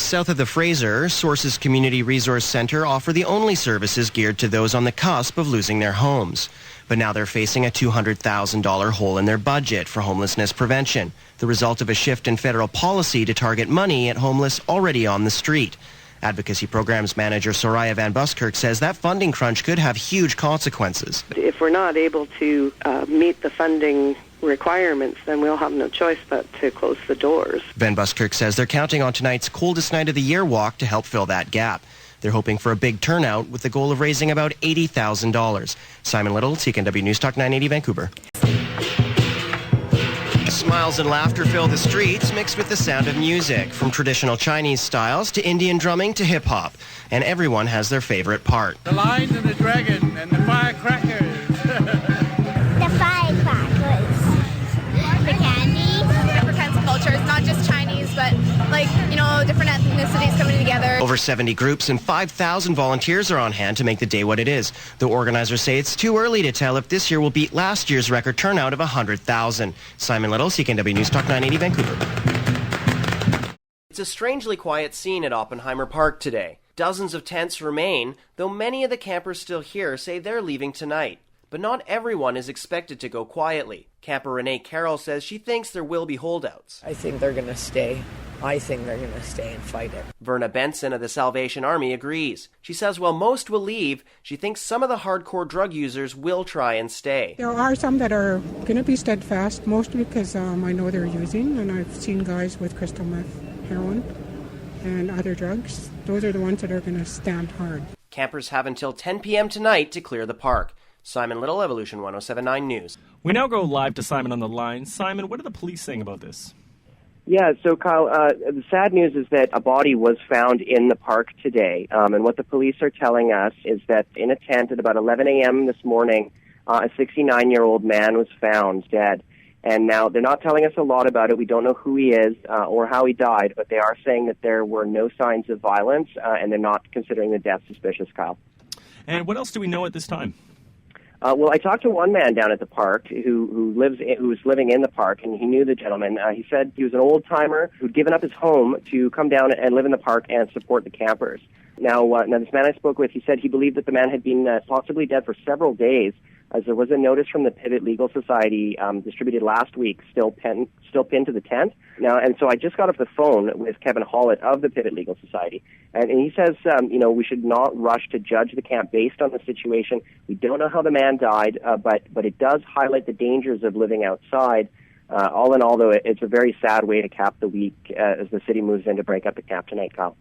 South of the Fraser, Sources Community Resource Centre offer the only services geared to those on the cusp of losing their homes. But now they're facing a $200,000 hole in their budget for homelessness prevention, the result of a shift in federal policy to target money at homeless already on the street. Advocacy Programs Manager Soraya Van Buskirk says that funding crunch could have huge consequences. If we're not able to meet the funding requirements, then we'll have no choice but to close the doors. Van Buskirk says they're counting on tonight's coldest night of the year walk to help fill that gap. They're hoping for a big turnout with the goal of raising about $80,000. Simon Little, CKNW News Talk 980 Vancouver. Smiles and laughter fill the streets, mixed with the sound of music, from traditional Chinese styles to Indian drumming to hip-hop. And everyone has their favorite part. The lions and the dragon and the firecrackers. The firecrackers. The candy. Different kinds of cultures, not just Chinese, but different ethnicities coming together. Over 70 groups and 5,000 volunteers are on hand to make the day what it is. The organizers say it's too early to tell if this year will beat last year's record turnout of 100,000. Simon Little, CKNW News Talk 980 Vancouver. It's a strangely quiet scene at Oppenheimer Park today. Dozens of tents remain, though many of the campers still here say they're leaving tonight. But not everyone is expected to go quietly. Camper Renee Carroll says she thinks there will be holdouts. I think they're going to stay. I think they're going to stay and fight it. Verna Benson of the Salvation Army agrees. She says while most will leave, she thinks some of the hardcore drug users will try and stay. There are some that are going to be steadfast, mostly because I know they're using, and I've seen guys with crystal meth, heroin, and other drugs. Those are the ones that are going to stand hard. Campers have until 10 p.m. tonight to clear the park. Simon Little, Evolution 1079 News. We now go live to Simon on the line. Simon, what are the police saying about this? Yeah, so Kyle, the sad news is that a body was found in the park today. And what the police are telling us is that in a tent at about 11 a.m. this morning, a 69-year-old man was found dead. And now they're not telling us a lot about it. We don't know who he is or how he died, but they are saying that there were no signs of violence, and they're not considering the death suspicious, Kyle. And what else do we know at this time? Well, I talked to one man down at the park who was living in the park, and he knew the gentleman. He said he was an old-timer who'd given up his home to come down and live in the park and support the campers. Now this man I spoke with, he said he believed that the man had been possibly dead for several days, as there was a notice from the Pivot Legal Society distributed last week, still pinned to the tent. Now, and so I just got off the phone with Kevin Hollett of the Pivot Legal Society, and he says, we should not rush to judge the camp based on the situation. We don't know how the man died, but it does highlight the dangers of living outside. All in all, though, it's a very sad way to cap the week as the city moves in to break up the camp tonight, Kyle.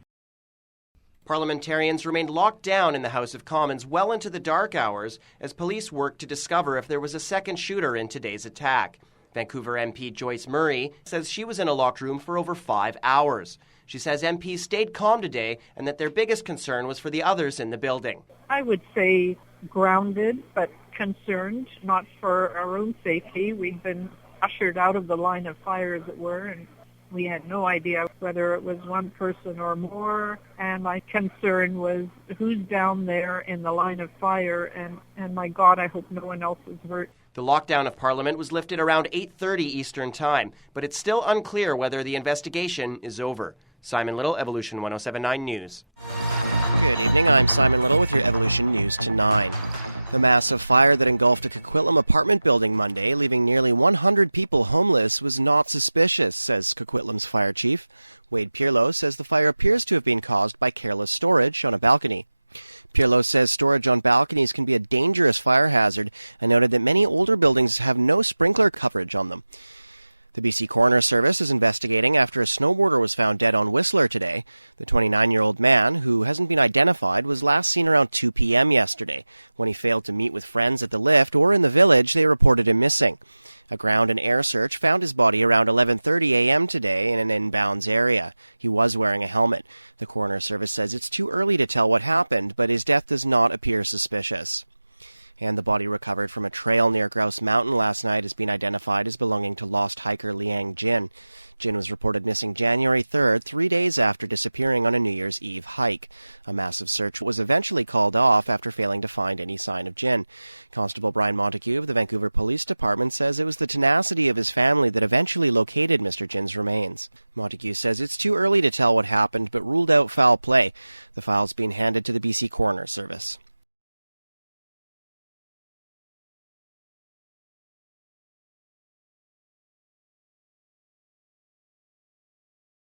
Parliamentarians remained locked down in the House of Commons well into the dark hours as police worked to discover if there was a second shooter in today's attack. Vancouver MP Joyce Murray says she was in a locked room for over 5 hours. She says MPs stayed calm today and that their biggest concern was for the others in the building. I would say grounded, but concerned, not for our own safety. We'd been ushered out of the line of fire, as it were, and we had no idea whether it was one person or more, and my concern was who's down there in the line of fire, and my God, I hope no one else is hurt. The lockdown of Parliament was lifted around 8:30 Eastern Time, but it's still unclear whether the investigation is over. Simon Little, Evolution 1079 News. Good evening, I'm Simon Little with your Evolution News to 9. The massive fire that engulfed a Coquitlam apartment building Monday, leaving nearly 100 people homeless, was not suspicious, says Coquitlam's fire chief. Wade Pirlo says the fire appears to have been caused by careless storage on a balcony. Pirlo says storage on balconies can be a dangerous fire hazard and noted that many older buildings have no sprinkler coverage on them. The BC Coroner Service is investigating after a snowboarder was found dead on Whistler today. The 29-year-old man, who hasn't been identified, was last seen around 2 p.m. yesterday. When he failed to meet with friends at the lift or in the village, they reported him missing. A ground and air search found his body around 11:30 a.m. today in an inbounds area. He was wearing a helmet. The Coroner Service says it's too early to tell what happened, but his death does not appear suspicious. And the body recovered from a trail near Grouse Mountain last night has been identified as belonging to lost hiker Liang Jin. Jin was reported missing January 3rd, 3 days after disappearing on a New Year's Eve hike. A massive search was eventually called off after failing to find any sign of Jin. Constable Brian Montague of the Vancouver Police Department says it was the tenacity of his family that eventually located Mr. Jin's remains. Montague says it's too early to tell what happened, but ruled out foul play. The file's been handed to the BC Coroner Service.